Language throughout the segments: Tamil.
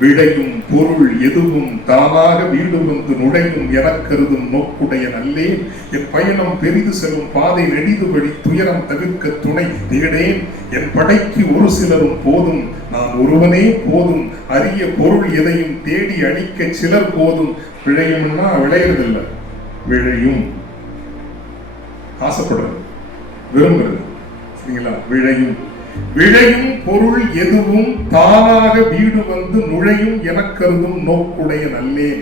விளையும் பொருள் எதுவும் தானாக வீடு வந்து நுழையும் எனக் கருதும் நோக்குடைய நல்லேன். என் பயணம் பெரிது செல்லும் பாதை நெடிது வழி துயரம் தவிர்க்க துணை தேடேன். என் படைக்கு ஒரு சிலரும் போதும், நான் ஒருவனே போதும். அரிய பொருள் எதையும் தேடி அழிக்க சிலர் போதும். விளையும்னா விளையறதில்லை, விளையும் ஆசைப்படுறது, விரும்புறது. சரிங்களா? விளையும் விளையும் பொருள் எதுவும் தானாக வீடு வந்து நுழையும் எனக் கருதும் நோக்குடைய நல்லேன்.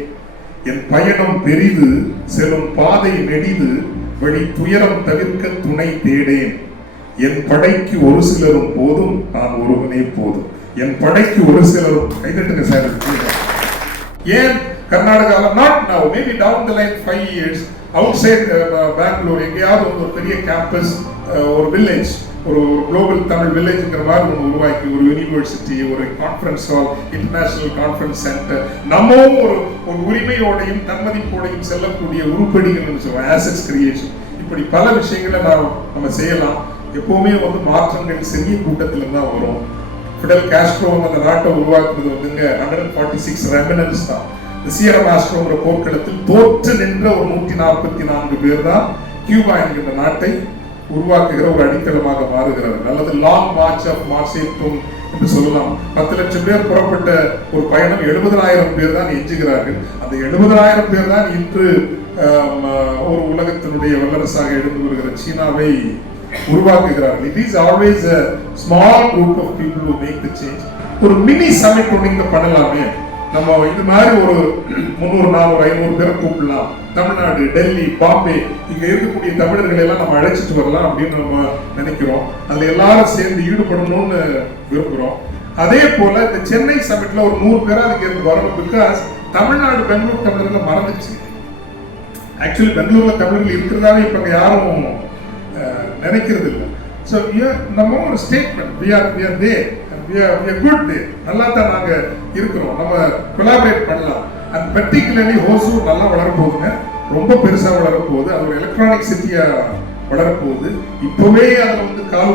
என் பயணம் பெரிது செல்லும் பாதை நெடிது வழி துயரம் தவிர்க்க துணை தேடேன். என் படைக்கு ஒரு சிலரும் போதும், நான் ஒருவனே போதும். என் படைக்கு ஒரு சிலரும் கைதட்டுங்க சார். ஏன் கர்நாடகாவில் not now, maybe down the line 5 years outside Bangalore எங்கேயாவது ஒரு பெரிய கேம்பஸ், ஒரு வில்லேஜ், ஒரு குளோபல் தமிழ் வில்லேஜ்ங்கிற மாதிரி ஒன்று உருவாக்கி ஒரு யூனிவர்சிட்டி, ஒரு conference hall, international conference centre, நம்ம ஒரு உரிமையோடையும் தன்மதிப்போடையும் செல்லக்கூடிய உருப்படிகள் சொல்லுவோம், ஆசெட்ஸ் கிரியேஷன். இப்படி பல விஷயங்களை நம்ம செய்யலாம். எப்பவுமே வந்து மாற்றங்கள் சிறிய கூட்டத்தில் தான் வரும். ஃபிடல் காஸ்ட்ரோ அந்த நாட்டை உருவாக்குறது வந்துங்க 146 ரெமினன்ஸ் தான். சியரா மாஸ்ட்ரோங்கிற போர்க்களத்தில் தோற்று நின்ற ஒரு 144 பேர் தான் கியூபா என்கின்ற நாட்டை உருவாக்குகிற ஒரு அடித்தளமாக மாறுகிறது. அல்லது லாங் மார்ச் ஆஃப் மார்சேட்டும் என்று சொல்லலாம். 10 லட்சம் பேர் புறப்பட்ட ஒரு பயணம் 70,000 பேர் தான் எஞ்சுகிறார்கள். அந்த 70,000 பேர் தான் இன்று ஒரு உலகத்தினுடைய வல்லரசாக எழுந்து வருகிற சீனாவை உருவாக்குகிறார்கள். It is always a small group of people who make the change. ஒரு மினி சமிட் ஒண்ணு பண்ணலாமே. நம்ம இது மாதிரி ஒரு 300, 400, 500 பேரை கூப்பிடலாம். தமிழ்நாடு, டெல்லி, பாம்பே இங்க இருக்கக்கூடிய தமிழர்களை எல்லாம் நம்ம அழைச்சிட்டு வரலாம் அப்படின்னு நம்ம நினைக்கிறோம். அதுல எல்லாரும் சேர்ந்து ஈடுபடணும்னு விரும்புகிறோம். அதே போல இந்த சென்னை சமிட்ல ஒரு 100 பேரா அதுக்கு வரணும். பிகாஸ் தமிழ்நாடு, பெங்களூர் தமிழர்கள் மறந்துச்சு. ஆக்சுவலி பெங்களூர்ல தமிழர்கள் இருக்கிறதாவே இப்ப யாரும் நினைக்கிறது இல்லை. ஸோ நம்ம ஒரு statement, we are there, we are good there. நல்லா தான் நாங்க இருக்கிறோம், நம்ம கொலாபரேட் பண்ணலாம். அண்ட் பர்டிகுலர்லி ஹோசூர் நல்லா வளரப்போகுதுங்க, ரொம்ப பெருசா வளரப்போகுது. அது ஒரு எலக்ட்ரானிக் சிட்டியா வளரப்போகுது. இப்பவே அதில் வந்து கால்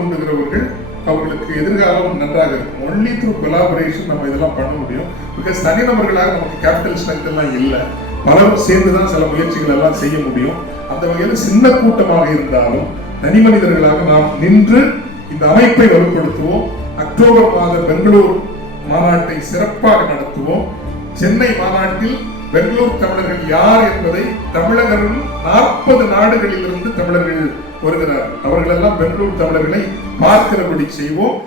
ஊந்துகிறவர்கள் அவர்களுக்கு எதிர்காலம் நன்றாக இருக்கும். ஒன்லி த்ரூ கொலாபரேஷன் நம்ம இதெல்லாம் பண்ண முடியும். பிகாஸ் தனிநபர்களாக நமக்கு கேபிட்டல் ஸ்ட்ரென்த் எல்லாம் இல்லை, பலரும் சேர்ந்துதான் சில முயற்சிகள் எல்லாம் செய்ய முடியும். அந்த வகையில் சின்ன கூட்டமாக இருந்தாலும் தனி மனிதர்களாக நாம் நின்று இந்த அமைப்பை வலுப்படுத்துவோம். அக்டோபர் மாத பெங்களூர் மாநாட்டை சிறப்பாக நடத்துவோம். சென்னை மாநாட்டில் பெங்களூர் தமிழர்கள் யார் என்பதை தமிழர்கள் 40 நாடுகளிலிருந்து தமிழர்கள் வருகிறார்கள். அவர்களெல்லாம் பெங்களூர் தமிழர்களை பார்க்கிறபடி செய்வோம்.